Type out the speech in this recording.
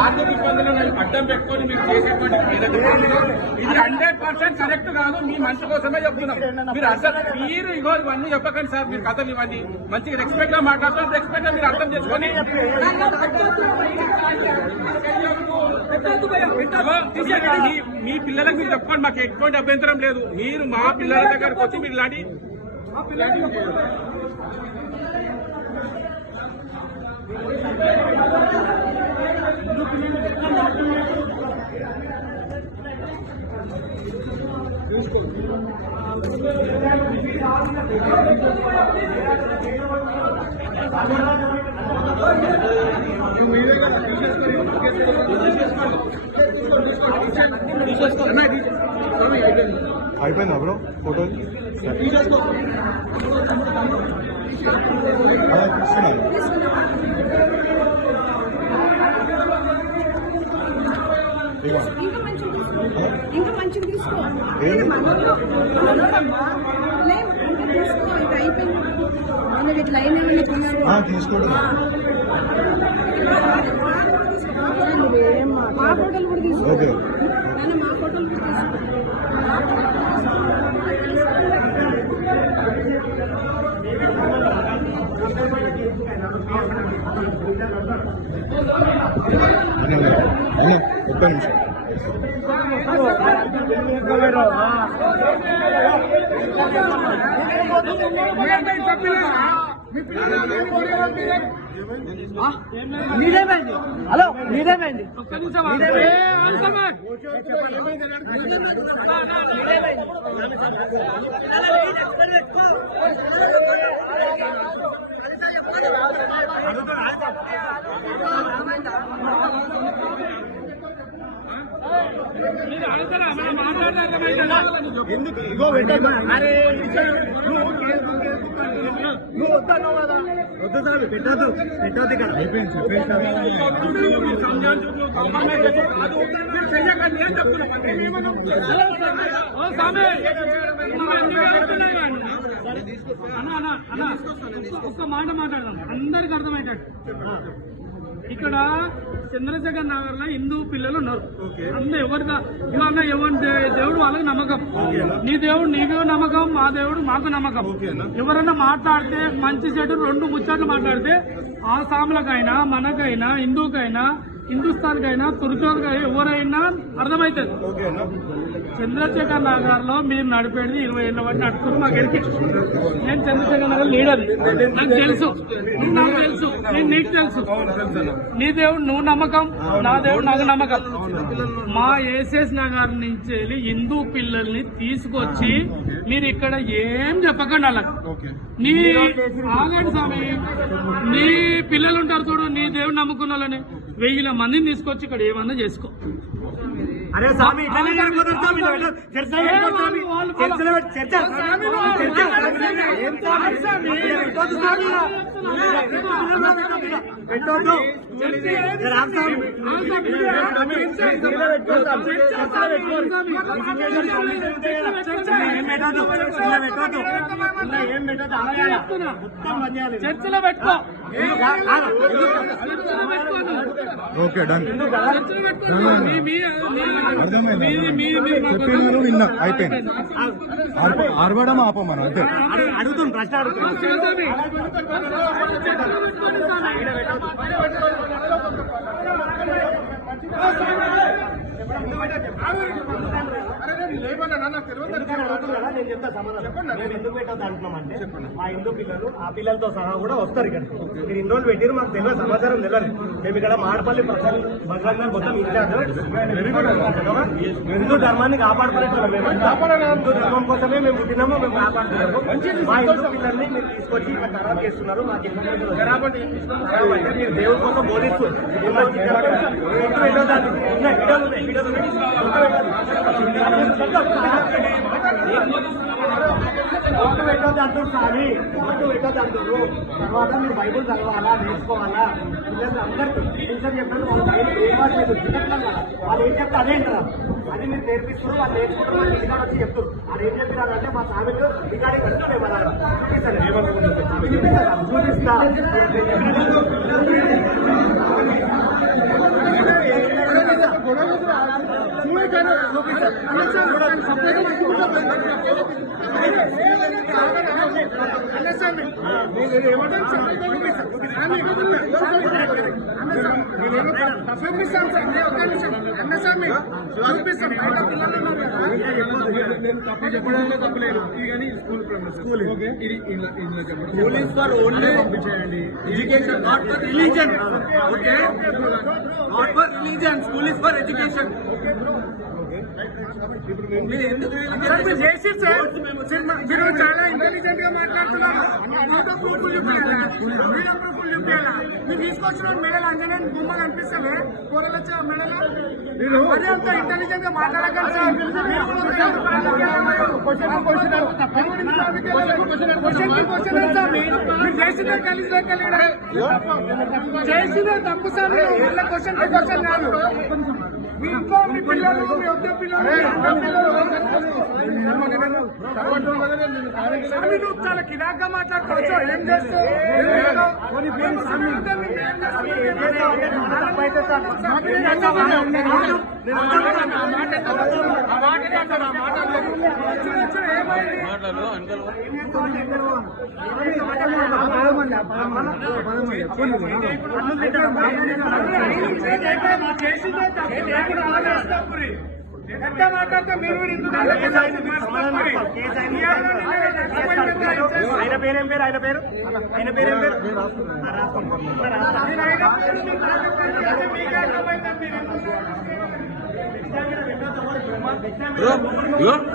ఆర్థిక ఇబ్బందులను అడ్డం పెట్టుకొని మీరు చేసేటువంటి ఇది 100% కరెక్ట్ కాదు. మీ మంచి కోసమే చెప్తున్నాం. మీరు అసలు మీరు ఇగో ఇవన్నీ చెప్పకండి సార్. మీరు కథలు ఇవన్నీ మంచిగా రెస్పెక్ట్ గా మాట్లాడుతున్నారు. రెస్పెక్ట్ గా మీరు అర్థం చేసుకొని మీ పిల్లలకు మీరు చెప్పుకోండి. మాకు ఎటువంటి అభ్యంతరం లేదు. మీరు మా పిల్లల దగ్గరకు వచ్చి మీరు ఇలాంటి అయిపోయిందా బ్రో ఫోటో తీస్తున్నాను. ఇంకా మంచిగా తీసుకో తీసుకో ఇది అయిపోయింది. ఇట్లా తీసుకోండి. మా ఫోటోలు కూడా తీసుకో. మా ఫోటోలు కూడా తీసుకో. ఒక్క నిమిషం. మీరేమైంది? హలో మీరేమైంది? ఎందుకు ఇగో అరే నువ్వు వద్దన్నావు కదా. వద్దు సార్ పెట్టద్దు పెట్టద్దు ఇక్కడ ఒక్క మాట మాట్లాడదాం అందరికి అర్థమయ్యేటట్టు. ఇక్కడ చంద్రశేఖర్ నగర్ లో హిందూ పిల్లలు ఉన్నారు. అందరూ ఎవరిగా ఇవాళ ఎవరి దేవుడు వాళ్ళకి నమ్మకం. నీ దేవుడు నీకు నమ్మకం, మా దేవుడు మాకు నమ్మకం. ఎవరైనా మాట్లాడితే మంచి చెడు రెండు ముచ్చట్లు మాట్లాడితే ఆ సాములకైనా మనకైనా హిందూకైనా హిందుస్థాన్కైనా తుర్కోలకైనా ఎవరైనా అర్థమవుతుంది. చంద్రశేఖర్ నగర్ లో మీరు నడిపేది 20 ఏళ్ళ బట్టి నడుపుతుంది. మాకు ఎడికి నేను చంద్రశేఖర్ నగర్ లీడర్, నాకు తెలుసు, నాకు తెలుసు, నేను నీకు తెలుసు. నీ దేవుడు నువ్వు నమ్మకం, నా దేవుడు నాకు నమ్మకం. మా ఏసెస్ నగర్ నుంచి వెళ్ళి హిందూ పిల్లల్ని తీసుకొచ్చి మీరు ఇక్కడ ఏం చెప్పకండి వాళ్ళకి. నీ ఆగండి స్వామి, నీ పిల్లలు ఉంటారు చూడు, నీ దేవుడు నమ్ముకున్న వాళ్ళని 1000 మందిని తీసుకొచ్చి ఇక్కడ ఏమన్నా చేసుకో. అరే స్వామి ఇట్లనే జరిగిపోతుంది స్వామి. పెట్టొద్దు చర్చలో పెట్టుకో. Okay done. చెప్పినాను నిన్న అయిపోయింది. ఆర్వడం ఆపమను అంతే. అడుగుతుంది ప్రశ్న అడుగుతుంది. నేను చెప్తా సమాధానం. మేము ఎందుకు పెట్టద్దు అంటున్నామంటే మా హిందూ పిల్లలు ఆ పిల్లలతో సహా కూడా వస్తారు ఇక్కడ. మీరు ఇన్ని రోజులు పెట్టారు, మాకు తెలియదు, సమాచారం తెలియదు. మేము ఇక్కడ మాడపల్లి భద్రంగా మొత్తం హిందూ ధర్మాన్ని కాపాడుకునేట్టున్నాం. మేము హిందూ ధర్మం కోసమే మేము పుట్టినాము, మేము కాపాడుతున్నాము. మా హిందూ పిల్లల్ని మీరు తీసుకొచ్చి ఇక్కడ ఖరాబ్ చేస్తున్నారు. మాకు అంటే మీరు దేవుడి కోసం బోధిస్తారు. ఓటు పెట్టద్దు అంటారు స్వామి, ఓటు పెట్టద్దు అంటారు. తర్వాత మీరు బైబుల్ చదవాలా, నేర్చుకోవాలా. పిల్లలు అందరికీ టీచర్ చెప్పారు, వాళ్ళు బైబుల్ ఏ భాష లేదు, వాళ్ళు ఏం చెప్తే అదే అంటారా. అది మీరు నేర్పిస్తారు, వాళ్ళు నేర్చుకుంటారు, వాళ్ళు ఇంటికి వచ్చి చెప్తారు. అది ఏం చెప్పినారు అంటే మా ఫ్యామిలీలో రికార్డింగ్ పెడితే మేము అలా చూపిస్తా. School is for only education, not for religion. Okay, not for religion. School is for education. మీరు ఎందుకు చేసి సార్ మీరు చాలా ఇంటెలిజెంట్ గా మాట్లాడుతున్నారు. ఫోటో ప్రూఫ్ చూపించాలా, వీడియో ప్రూఫ్ చూపించాలా? మీరు తీసుకొచ్చిన మెడల్ అంజనే బొమ్మలు అనిపిస్తావే కూరలు వచ్చే మెడలు అదే అంత ఇంటెలిజెంట్ గా మాట్లాడగలరు సార్. మీరు చేసిన కలిసి చేసిన తప్పు సార్. క్వశ్చన్ క్వశ్చన్ కాదు. మీ ఇంట్లో మీ పిల్లలు, మీ వద్ద పిల్లలు, నువ్వు చాలా కిరాక్గా మాట్లాడుకోవచ్చు. ఏం చేస్తావు? ఎంత మాట్లాడితే మీరు ఆయన పేరేం పేరు? ఆయన పేరు రాసుకోండి.